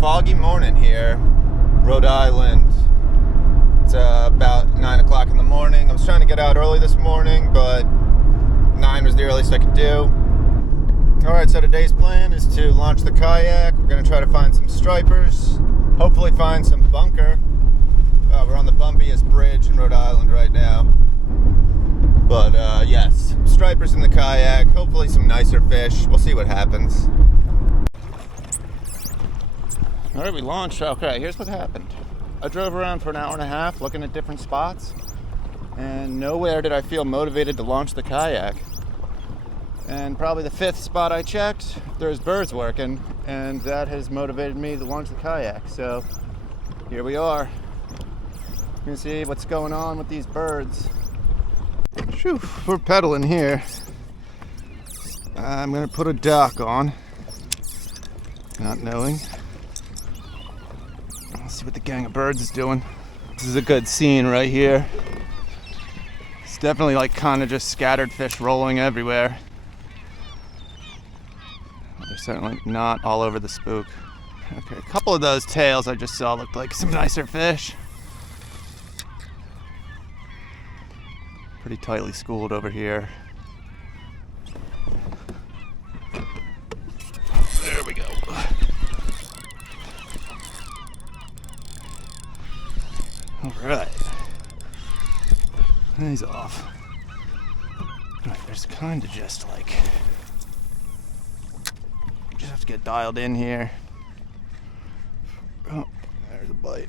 foggy morning here, Rhode Island. It's about 9 o'clock in the morning. I was trying to get out early this morning, but 9 was the earliest I could do. Alright, so today's plan is to launch the kayak. We're going to try to find some stripers, hopefully find some bunker. We're on the bumpiest bridge in Rhode Island right now. But yes, stripers in the kayak, hopefully some nicer fish. We'll see what happens. Alright, we launched. Okay, here's what happened. I drove around for an hour and a half looking at different spots, and nowhere did I feel motivated to launch the kayak. And probably the 5th spot I checked, there's birds working, and that has motivated me to launch the kayak. So here we are. We're gonna see what's going on with these birds. Whew, we're pedaling here. I'm gonna put a dock on, not knowing. Let's see what the gang of birds is doing. This is a good scene right here. It's definitely like kind of just scattered fish rolling everywhere. They're certainly not all over the spook. Okay, a couple of those tails I just saw looked like some nicer fish. Pretty tightly schooled over here. There we go. Alright. He's off. Alright, there's kind of just like... just have to get dialed in here. Oh, there's a bite.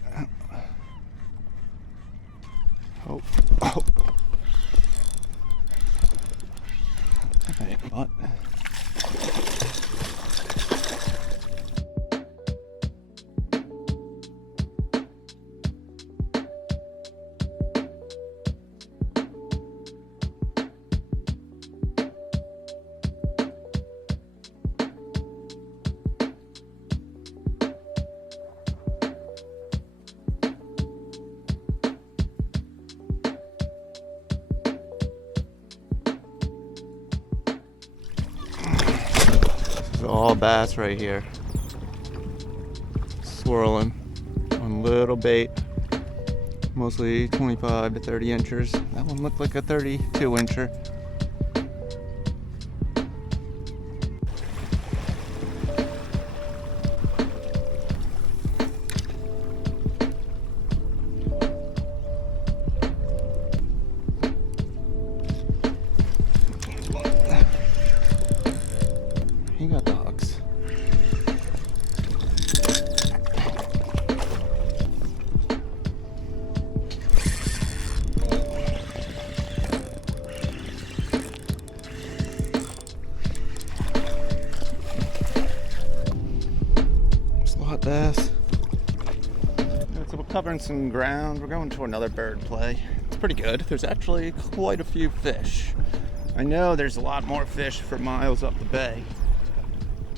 Oh. Alright, what? All bass right here, swirling on little bait, mostly 25 to 30 inchers. That one looked like a 32 incher. He got the hooks. Slot bass. So we're covering some ground. We're going to another bird play. It's pretty good. There's actually quite a few fish. I know there's a lot more fish for miles up the bay.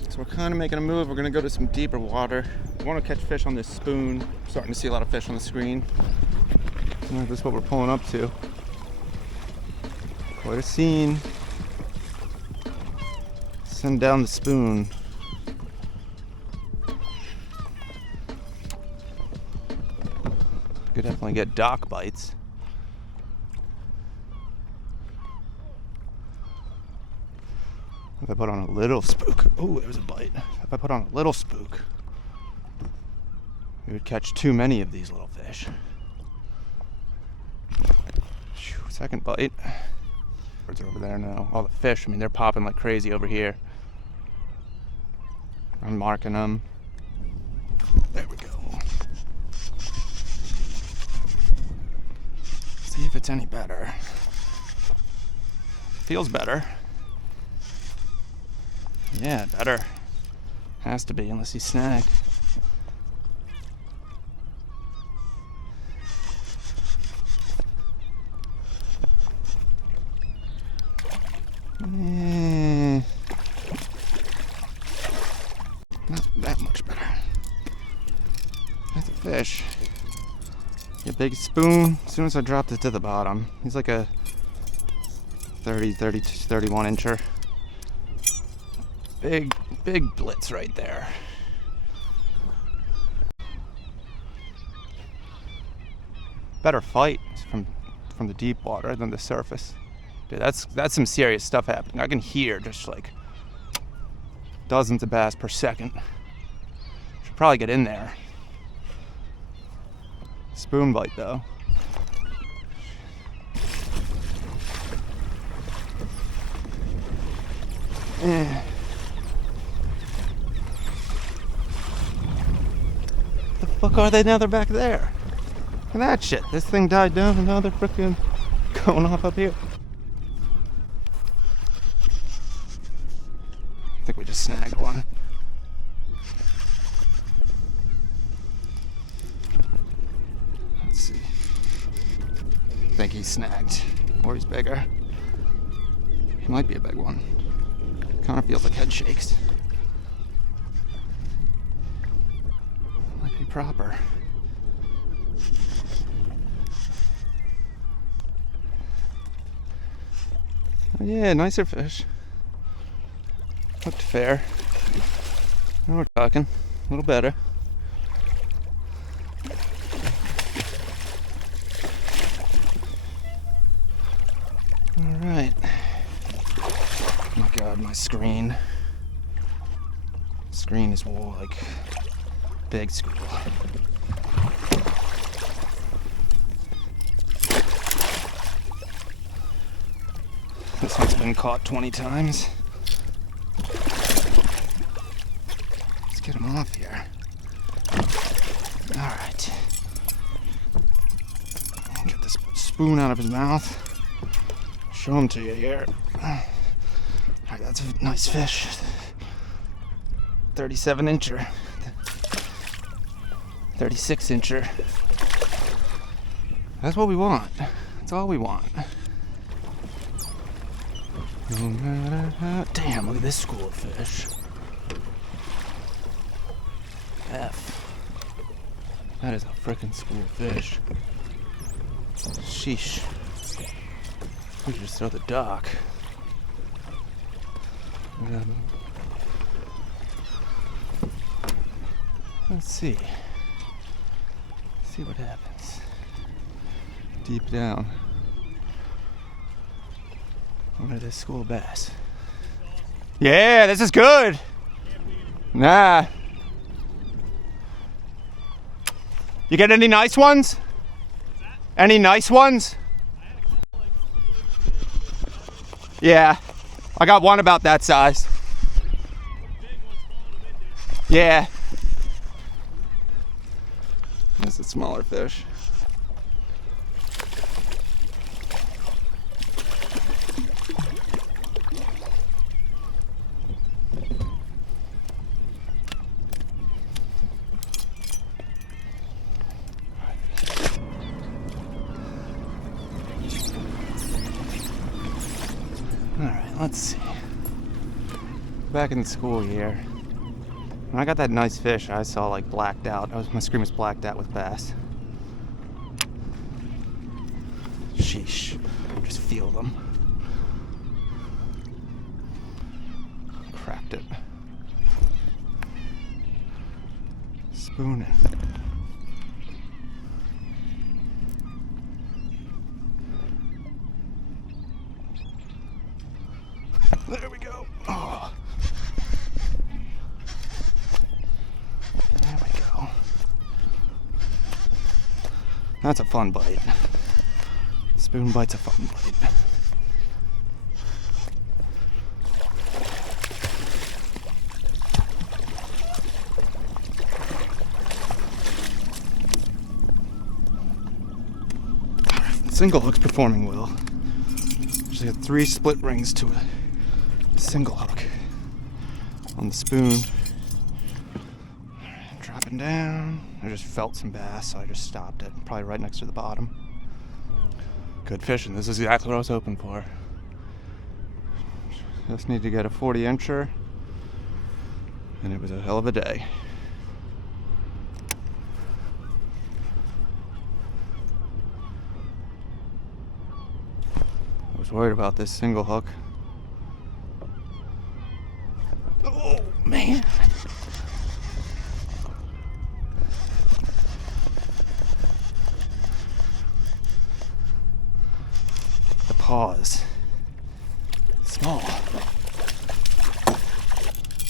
So we're kind of making a move. We're going to go to some deeper water. I want to catch fish on this spoon. Starting to see a lot of fish on the screen. So this is what we're pulling up to. Quite a scene. Send down the spoon. Could definitely get dock bites. If I put on a little spook, oh, there's a bite. If I put on a little spook, we would catch too many of these little fish. Second bite. Birds are over there now. All the fish, I mean, they're popping like crazy over here. I'm marking them. There we go. See if it's any better. Feels better. Yeah, better. Has to be, unless he's snagged. Not that much better. That's a fish. A big spoon. As soon as I dropped it to the bottom, he's like a 31 incher. Big blitz right there. better fight from the deep water than the surface. Dude, that's some serious stuff happening. I can hear just like dozens of bass per second. Should probably get in there. Spoon bite though. The fuck are they now? They're back there. Look at that shit. This thing died down and now they're freaking going off up here. I think we just snagged one. Let's see. I think he's snagged. Or he's bigger. He might be a big one. Kind of feels like head shakes. Might be proper. Oh yeah, nicer fish. Looked fair. Now we're talking. A little better. Alright. Oh my god, my screen. Screen is more like big school. This one's been caught 20 times. Let's get him off here. Alright. Get this spoon out of his mouth. Show him to you here. Alright, that's a nice fish. 37 incher. 36 incher. That's what we want. That's all we want. No matter how. Damn, look at this school of fish. F. That is a frickin' school of fish. Sheesh. We should just throw the dock. Let's see. See what happens. Deep down. Under this school of bass. Yeah, this is good. Nah. You get any nice ones? Any nice ones? Yeah, I got one about that size. Yeah. That's a smaller fish. Alright, let's see. Back in the school year, when I got that nice fish, I saw like blacked out. My screen was blacked out with bass. Sheesh. Just feel them. Cracked it. Spooning. There we go. Oh. There we go. That's a fun bite. Spoon bite's a fun bite. Single hook's performing well. Just got 3 split rings to a single hook on the spoon. Dropping down. I just felt some bass, so I just stopped it. Probably right next to the bottom. Good fishing. This is exactly what I was hoping for. Just need to get a 40 incher, and it was a hell of a day. I was worried about this single hook. Oh, man. paws. Small.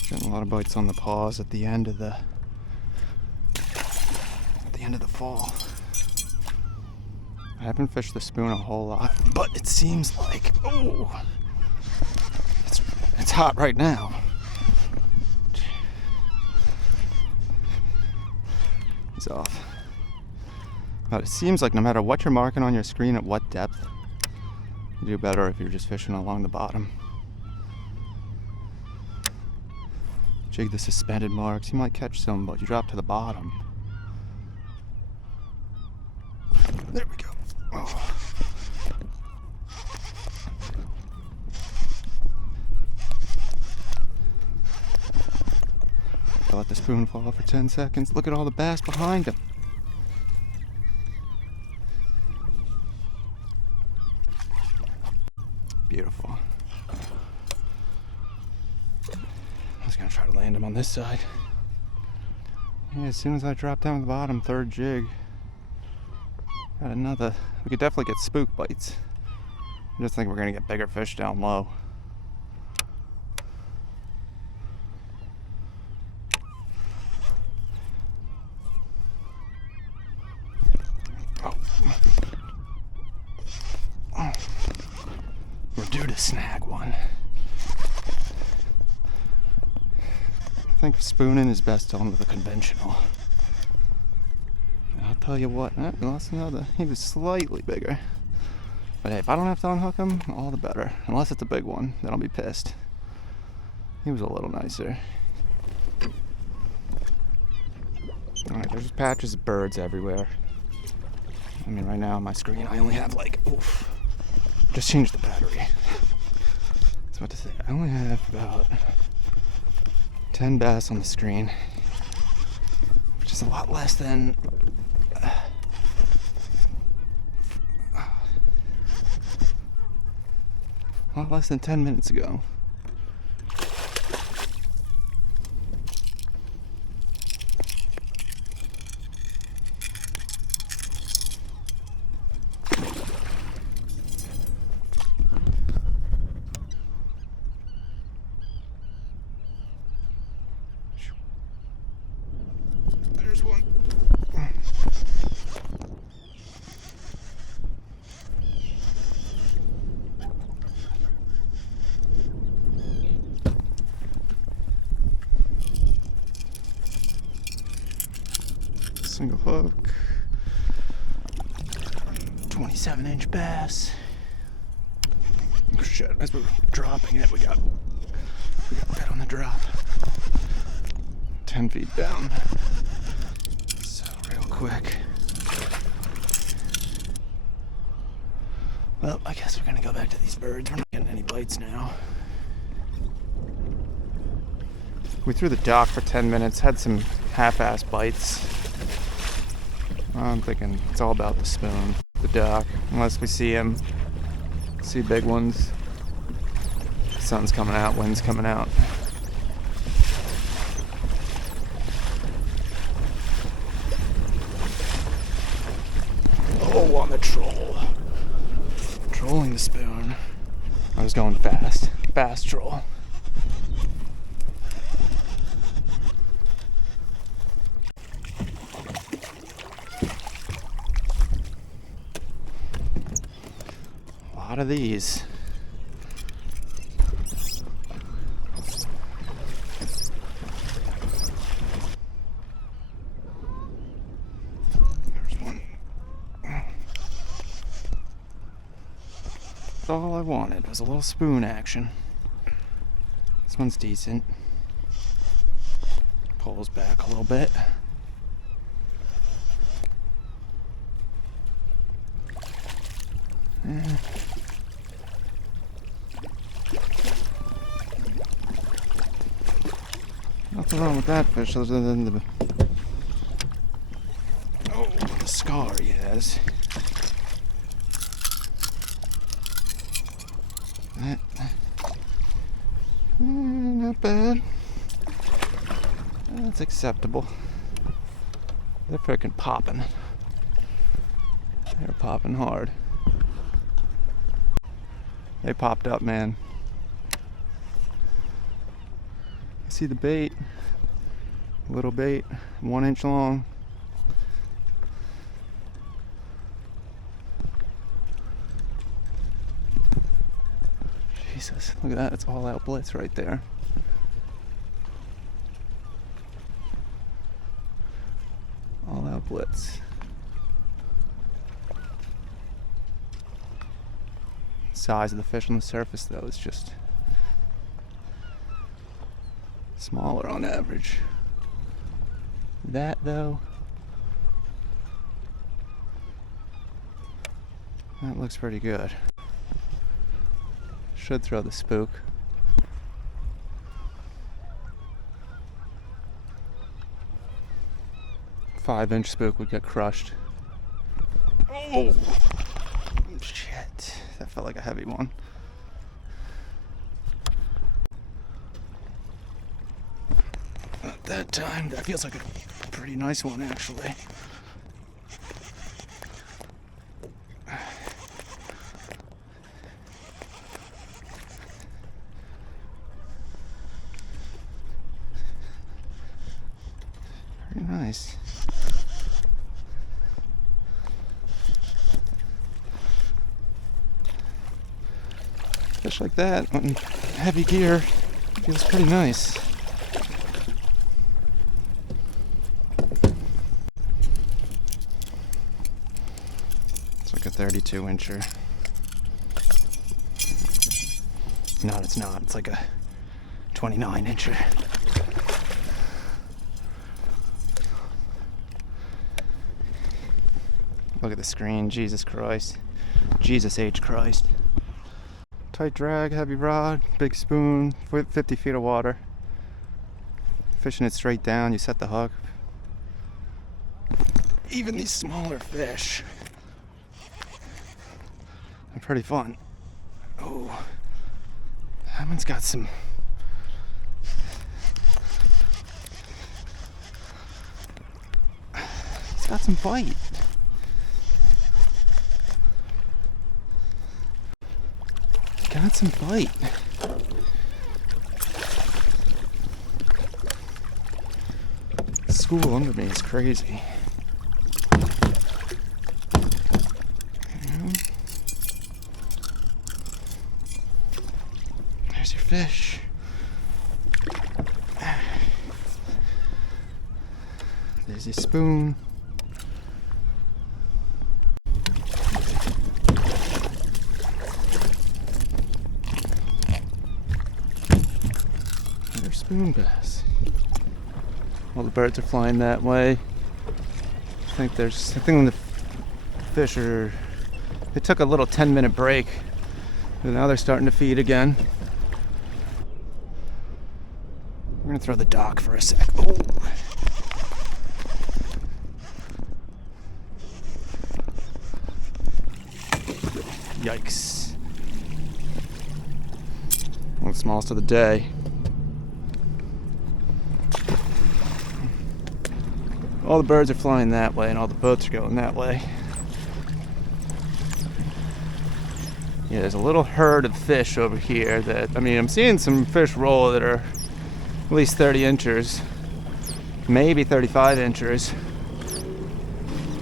Getting a lot of bites on the paws at the end of the fall. I haven't fished the spoon a whole lot, but it seems like, oh, it's hot right now. It's off. But it seems like no matter what you're marking on your screen at what depth, you do better if you're just fishing along the bottom. Jig the suspended marks, you might catch some, but you drop to the bottom. There we go. Oh. I let the spoon fall for 10 seconds. Look at all the bass behind him. Beautiful. I was gonna try to land him on this side. Yeah, as soon as I drop down to the bottom, third jig. Got another. We could definitely get spook bites. I just think we're gonna get bigger fish down low. Oh. We're due to snag one. I think spooning is best done with a conventional. I'll tell you what, lost another. He was slightly bigger. But hey, if I don't have to unhook him, all the better. Unless it's a big one, then I'll be pissed. He was a little nicer. Alright, there's patches of birds everywhere. I mean, right now on my screen, I only have like, oof. Just changed the battery. I was about to say, I only have about 10 bass on the screen, which is a lot less than a lot less than 10 minutes ago. There's one. Single hook, 27-inch bass. Oh shit, as we're dropping it, we got bit on the drop. 10 feet down. So real quick. Well, I guess we're gonna go back to these birds. We're not getting any bites now. We threw the dock for 10 minutes, had some half-ass bites. I'm thinking it's all about the spoon, the dock, unless we see him, see big ones. Sun's coming out, wind's coming out. Oh, on the troll. Trolling the spoon. I was going fast. Fast troll. A lot of these. There's one. That's all I wanted was a little spoon action. This one's decent. Pulls back a little bit. Nothing wrong with that fish other than the scar he has. Not bad. That's acceptable. They're freaking popping. They're popping hard. They popped up, man. See the bait? Little bait, 1 inch long. Jesus, look at that, it's all out blitz right there. All out blitz. Size of the fish on the surface though is just smaller on average. That though, that looks pretty good. Should throw the spook. Five-inch spook would get crushed. Oh shit, that felt like a heavy one. Not that time. That feels like a pretty nice one actually. Very nice. Fish like that on heavy gear feels pretty nice. It's like a 32 incher. No, it's not. It's like a 29 incher. Look at the screen. Jesus Christ. Jesus H. Christ. Tight drag, heavy rod, big spoon, 50 feet of water. Fishing it straight down, you set the hook. Even these smaller fish are pretty fun. Oh, that one's got some. It's got some bite. Got some bite. The school under me is crazy. There's your fish. There's your spoon. Spoon bass. All the birds are flying that way. I think the fish are. They took a little 10-minute break, and now they're starting to feed again. We're gonna throw the dock for a sec. Oh. Yikes! One of the smallest of the day. All the birds are flying that way and all the boats are going that way. Yeah, there's a little herd of fish over here that, I'm seeing some fish roll that are at least 30 inches, maybe 35 inches. So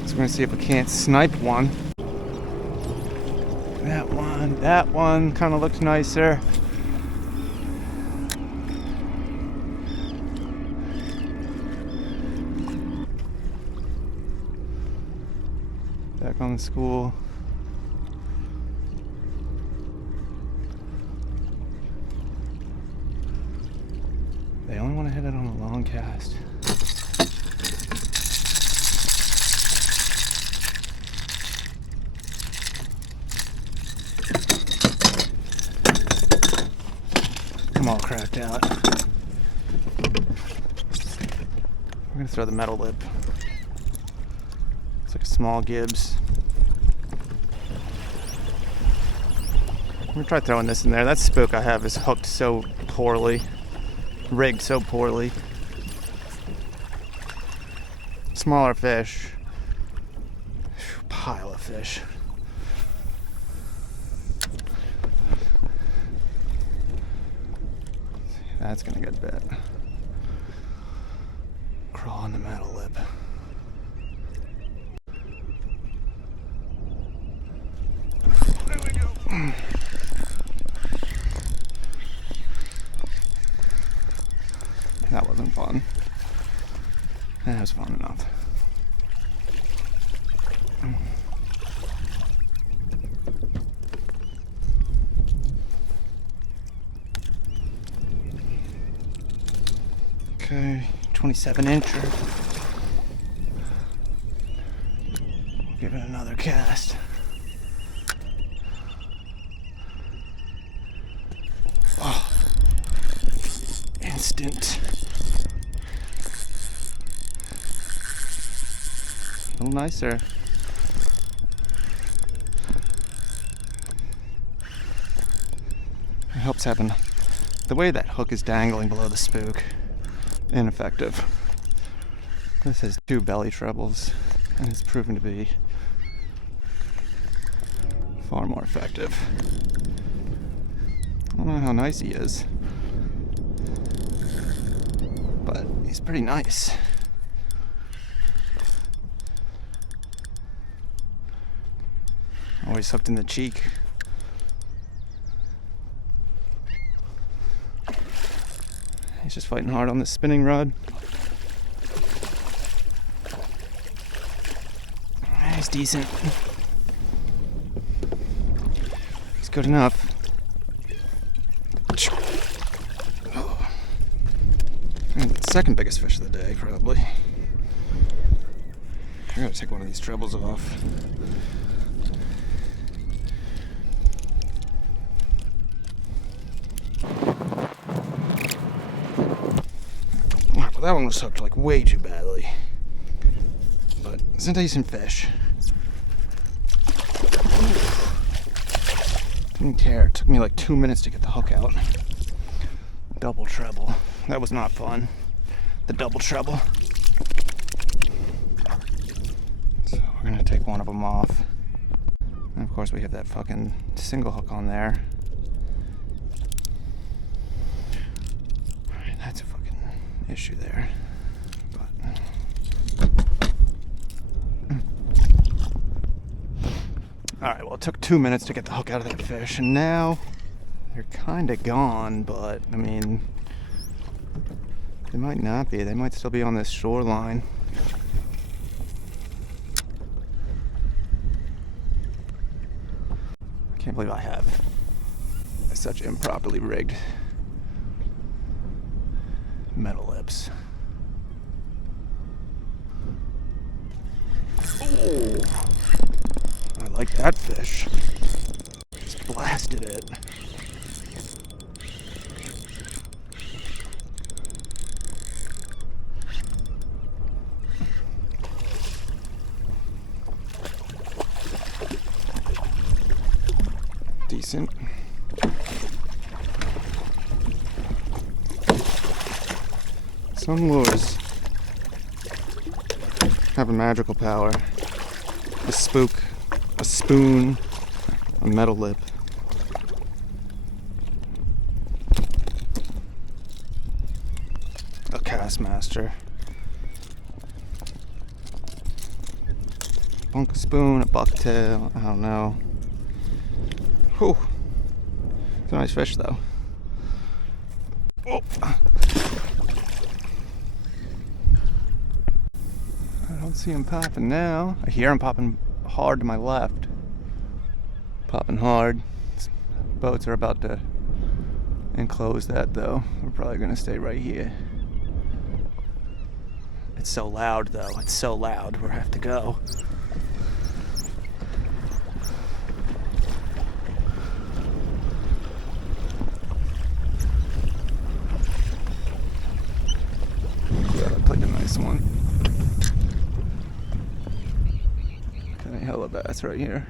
we're gonna see if we can't snipe one. That one kind of looks nicer. Back on the school. They only want to hit it on a long cast. I'm all cracked out. We're gonna throw the metal lip. It's like a small Gibbs. I'm gonna try throwing this in there. That spook I have is hooked so poorly, rigged so poorly. Smaller fish. Pile of fish. That's gonna get bit. Crawl on the metal lip. There we go. That wasn't fun. That was fun enough. Okay, 27-incher. Give it another cast. Oh, instant. A little nicer. It helps having the way that hook is dangling below the spook. Ineffective. This has 2 belly trebles and it's proven to be far more effective. I don't know how nice he is, but he's pretty nice. Always hooked in the cheek. He's just fighting hard on this spinning rod. He's decent. He's good enough. Second biggest fish of the day, probably. I gotta take one of these trebles off. That one was hooked like way too badly, but it's a decent fish. Didn't care. It took me like 2 minutes to get the hook out. Double treble. That was not fun. The double treble. So we're gonna take one of them off, and of course we have that fucking single hook on there. Alright, that's a fucking issue there. Alright, well it took 2 minutes to get the hook out of that fish, and now they're kinda gone, but I mean, they might not be. They might still be on this shoreline. I can't believe I have such improperly rigged metal lips. Oh, I like that fish. Just blasted it. Decent. Some lures have a magical power. A spook, a spoon, a metal lip. A cast master. Bunk spoon, a bucktail, I don't know. Whew. It's a nice fish though. Oh. I don't see him popping now. I hear him popping hard to my left. Popping hard. Boats are about to enclose that though. We're probably gonna stay right here. It's so loud though. It's so loud. We'll have to go. Like a nice one. Okay, hella bass right here.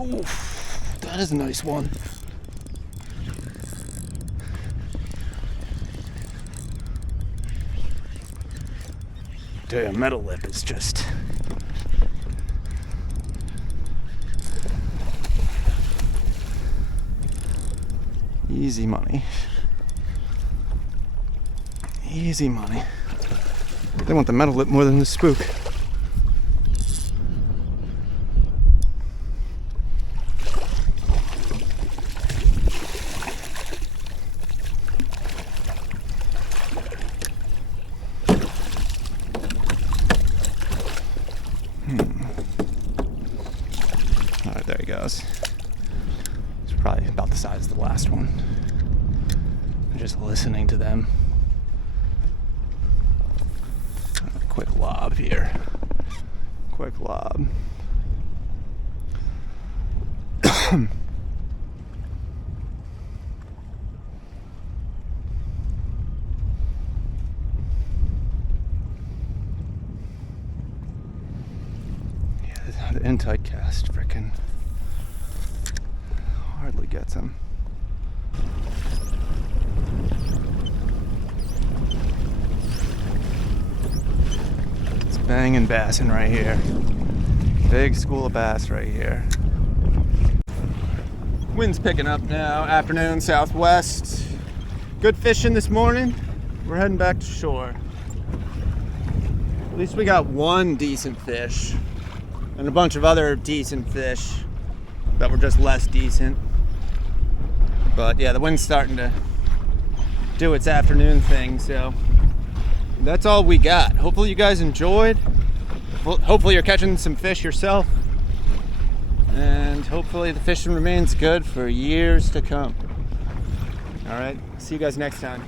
Oof, that is a nice one. Damn, metal lip is just Easy money. Easy money. They want the metal lip more than the spook. Alright, there he goes. It's probably about the size of the last one. I'm just listening to them. Quick lob here. Quick lob. Yeah, the in-tight cast frickin' hardly gets him. Banging bassin' right here. Big school of bass right here. Wind's picking up now, afternoon, southwest. Good fishing this morning. We're heading back to shore. At least we got one decent fish and a bunch of other decent fish that were just less decent. But yeah, the wind's starting to do its afternoon thing, so that's all we got. Hopefully you guys enjoyed. Hopefully you're catching some fish yourself. And hopefully the fishing remains good for years to come. All right, see you guys next time.